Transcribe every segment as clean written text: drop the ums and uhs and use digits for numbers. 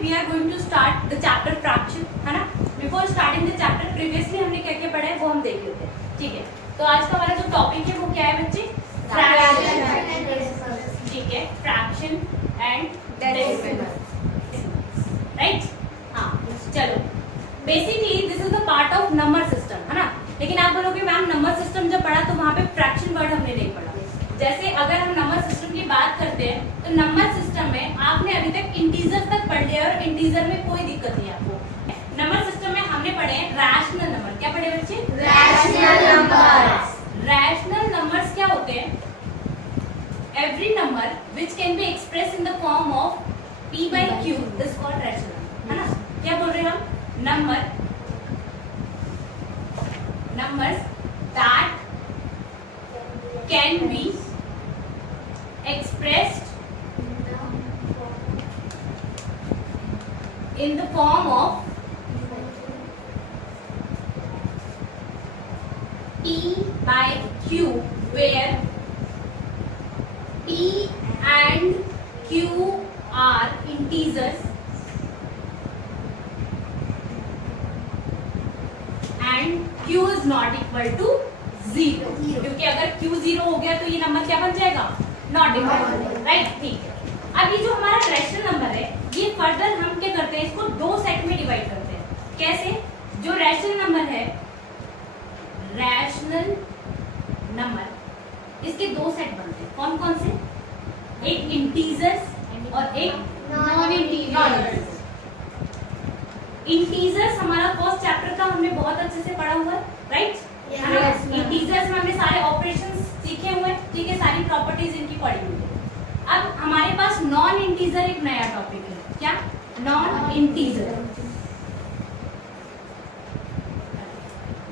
We are going to start the chapter fraction, है ना। Before starting the chapter previously हमने क्या क्या पढ़ा है वो हम देख लेते हैं, ठीक है। तो आज का हमारा जो टॉपिक है वो क्या है बच्चे? फ्रैक्शन, ठीक है, फ्रैक्शन एंड डेसिमल, राइट। हाँ चलो, basically this is the part of number system, है ना। लेकिन आप बोलोगे मैम नंबर सिस्टम जब पढ़ा तो वहाँ पे फ्रैक्शन वर्ड हमने नहीं पढ़ा। जैसे अगर हम नंबर सिस्टम की बात करते हैं तो नंबर सिस्टम में आपने अभी तक इंटीजर तक पढ़ लिया और इंटीजर में कोई दिक्कत नहीं आपको। नंबर सिस्टम में हमने पढ़े हैं रैशनल नंबर। क्या पढ़े बच्चे? Rational numbers. रैशनल नंबर्स क्या होते हैं? Every number which can be express in the form of p by q is called rational number, है ना। क्या बोल रहे हैं हम? numbers that can be expressed in the form of p by q, where p and q are integers and q is not equal to 0, क्योंकि अगर q 0 हो गया तो ये नंबर क्या बन जाएगा? नॉट इक्वल, राइट, ठीक है। अब ये जो हमारा रैशनल नंबर है ये फर्दर हम क्या करते हैं, इसको दो सेट में डिवाइड करते हैं। कैसे? जो रैशनल नंबर है, रैशनल नंबर, इसके दो सेट बनते हैं। कौन कौन से? एक इंटीजर्स और एक नॉन इंटीजर्स। इंटीजर्स हमारा फर्स्ट चैप्टर का हमने बहुत अच्छे से पढ़ा हुआ है, राइट। इंटीजर्स में हमने सारे ऑपरेशंस सीखे हुए, ठीक है, सारी प्रॉपर्टीज इनकी पढ़ी हुई है। अब हमारे पास नॉन इंटीजर एक नया टॉपिक है। क्या? Non integer.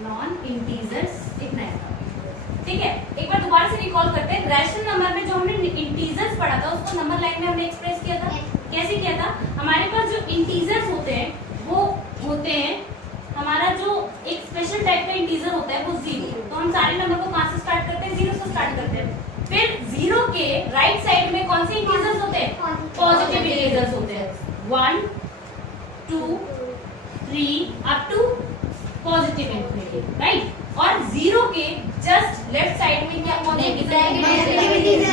नॉन इंटीजर्स एक नया टॉपिक, ठीक है। एक बार दोबारा से रिकॉल करते हैं। रैशनल नंबर में जो हमने इंटीजर्स पढ़ा था उसको नंबर लाइन में हमने एक्सप्रेस किया था। कैसे किया था? हमारे पास जो इंटीजर्स होते हैं वो होते हैं, हमारा जो एक स्पेशल टाइप का इंटीजर होता है वो 0। तो हम सारे नंबर को कहां से स्टार्ट करते हैं? 0 से स्टार्ट करते हैं। फिर 0 के राइट साइड में कौन से इंटीजर्स होते हैं? पॉजिटिव इंटीजर्स होते हैं। 1 2 3 up to positive infinity, right. और 0 के जस्ट लेफ्ट साइड में क्या कौन से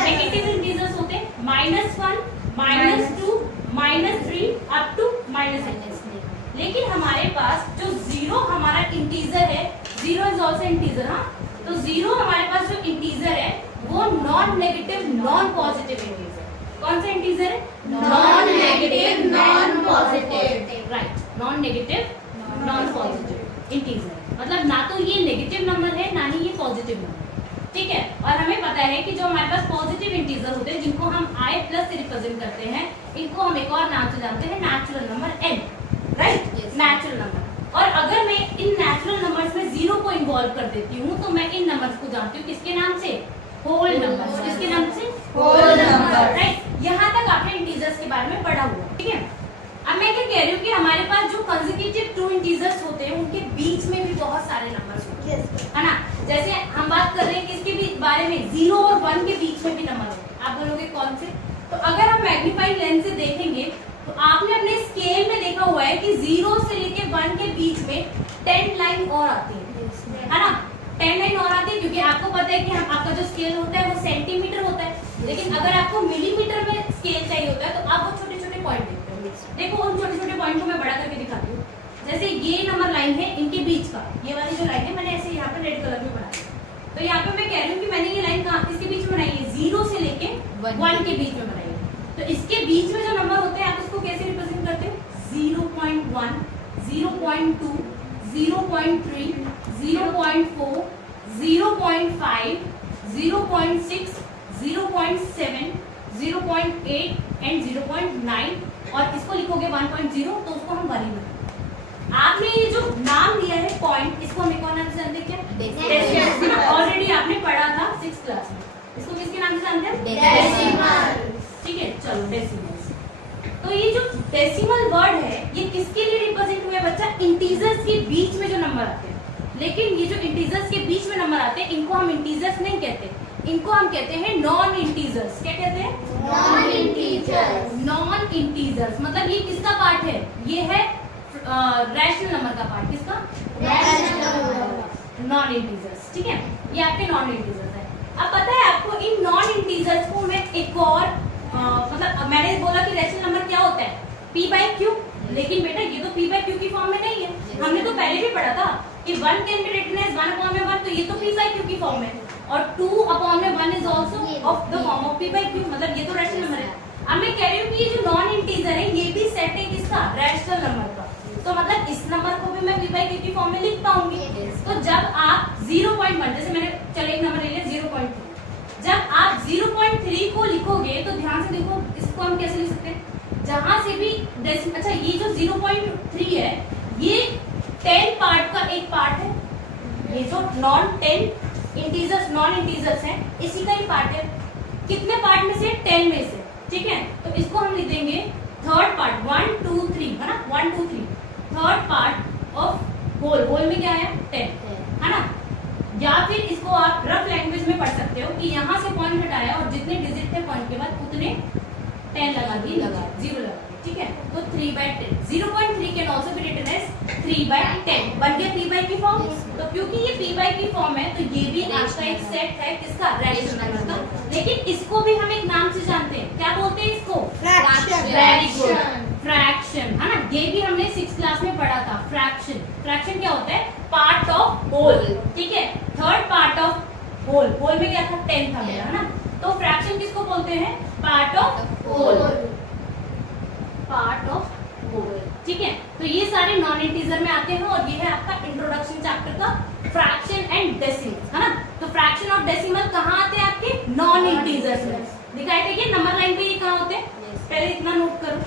नेगेटिव इंटीजर्स होते हैं? -1 -2 -3 अप टू -8। लेकिन हमारे पास जो 0 हमारा इंटीजर है, 0 इज ऑल्सो इंटीजर, हाँ। तो 0 हमारे पास जो इंटीजर है वो non negative non positive integer. कौन सा इंटीजर है? Non negative non positive, right. Non negative non positive integer, मतलब ना तो ये नेगेटिव नंबर है ना ही ये पॉजिटिव नंबर, ठीक है। और हमें पता है कि जो हमारे पास पॉजिटिव इंटीजर होते हैं जिनको हम i प्लस से रिप्रेजेंट करते हैं, इनको हम एक और नाम से जानते हैं, natural number n, right, natural number. और अगर मैं इन नेचुरल नंबर्स में 0 को इन्वॉल्व कर देती हूँ तो मैं इन नंबर्स को जानती हूँ किसके नाम से? Whole number. किसके नाम से? Whole number, right. यहाँ तक आपने इंटीजर्स के बारे में पढ़ा हुआ, ठीक है। अब मैं क्या कह रही हूँ कि हमारे पास जो कंसेक्यूटिव 2 इंटीजर्स होते हैं उनके बीच में भी बहुत सारे नंबर्स होते हैं, है ना। जैसे हम बात कर रहे हैं किसके भी बारे में? 0 और 1 के बीच में भी नंबर होते हैं। आप बोलोगे कौन से? तो अगर हम मैग्नीफाइड लेंस से देखेंगे तो आपने अपने स्केल में देखा हुआ है कि 0 से लेके 1 के बीच में 10 लाइन और आती है ना। 10 लाइन और आती है क्योंकि आपको पता है कि हम आपका जो स्केल होता है वो सेंटीमीटर होता है। लेकिन अगर आपको मिलीमीटर में स्केल चाहिए होता है तो आप वो छोटे छोटे पॉइंट देखते हो। देखो उन छोटे छोटे पॉइंट को मैं बड़ा करके दिखाती हूँ। जैसे ये नंबर लाइन है, इनके बीच का ये वाली जो लाइन है मैंने ऐसे यहाँ पे रेड कलर में बनाया। तो यहाँ पे मैं कह रही हूँ कि मैंने ये लाइन कहाँ किसके बीच में बनाई है? 0 से लेके 1 के बीच में बनाई है। तो इसके बीच में जो नंबर होते हैं आप उसको कैसे रिप्रेजेंट करते हो? 0.1 0.2 0.3 0.4 0.5 0.6 0.7 0.8 एंड 0.9, और इसको लिखोगे 1.0 तो उसको हम वैल्यू बनाएंगे। आपने ये जो नाम दिया है पॉइंट, इसको हम एक और नाम से जानते हैं? क्या? डेसिमल। ऑलरेडी आपने पढ़ा था 6th क्लास में। इसको किसके नाम से जानते हैं? डेसिमल, ठीक है। चलो डेसिमल। तो ये जो डेसिमल वर्ड है ये किसके लिए रिप्रेजेंट हुआ है बच्चा? इंटीजर्स के बीच में जो नंबर आते हैं। लेकिन ये जो इंटीजर्स के बीच में नंबर आते हैं इनको हम इंटीजर्स नहीं कहते, इनको हम कहते हैं नॉन इंटीजर्स। क्या कहते हैं? Non integers. नॉन इंटीजर्स मतलब ये किसका पार्ट है? ये है रैशनल नंबर का पार्ट। किसका? Rational number. Non integers. ठीक है, ये आपके नॉन इंटीजर्स है। अब पता है आपको इन नॉन इंटीजर्स को मैं एक और मतलब मैंने बोला कि रैशनल नंबर क्या होता है? p by Q. लेकिन बेटा ये तो p बाई क्यू की फॉर्म में नहीं है। हमने तो पहले भी पढ़ा था कि 1 can be written as 1 upon में 1, तो ये तो p बाई क्यू की फॉर्म है। और 2 अपॉन में 1 is also of the form of p by q, मतलब ये तो रैशनल नंबर है। अब मैं कह रही हूँ कि ये जो नॉन इंटीजर है ये भी सेट है किसका? रैशनल नंबर का। तो मतलब इस नंबर को भी मैं p बाई क्यू की फॉर्म में लिख पाऊंगी। तो जब आप 0.1, जैसे मैंने चलो एक नंबर ले लिया 0.3, जब आप 0.3 को लिखोगे तो ध्यान से देखो इसको हम कैसे लिख सकते हैं? जहां से भी अच्छा ये जो 0.3 है ये 10 पार्ट का एक पार्ट है। ये जो नॉन इंटीजर्स हैं इसी का ही पार्ट है। कितने पार्ट में से? 10 में से। ठीक है, तो इसको हम लिख देंगे थर्ड पार्ट 1 2 3 है ना, 1 2 3 थर्ड पार्ट ऑफ होल में क्या है? 10 है ना। या फिर इसको आप रफ लैंग्वेज में पढ़ सकते हो कि यहाँ से पॉइंट हटाया और जितने डिजिट थे पॉइंट के बाद उतने 10 लगा दिए, 0 लगा दिए। ठीक है, तो 3/10 0.3 can also be written as 3/10 बन गया p बाई की फॉर्म। तो क्योंकि ये p बाई की फॉर्म है तो ये भी आपका एक सेट है किसका? रैशनल नंबर का। लेकिन इसको भी हम एक नाम से जानते हैं, क्या बोलते हैं इसको? फ्रैक्शन। वेरी गुड, फ्रैक्शन है ना। ये भी हमने 6th क्लास में पढ़ा था। फ्रैक्शन क्या होता है? Part of whole. ठीक है, थर्ड पार्ट ऑफ होल में क्या था? 10 था मेरा, है ना। तो फ्रैक्शन किसको बोलते हैं? Part of whole. ठीक है, तो ये सारे नॉन इंटीजर में आते हैं और ये है आपका इंट्रोडक्शन चैप्टर का फ्रैक्शन एंड डेसिमल, है ना। तो फ्रैक्शन और डेसिमल कहाँ आते हैं? आपके नॉन इंटीजर्स में। दिखाई देगी नंबर लाइन पे ये कहाँ होते हैं? पहले इतना नोट करो।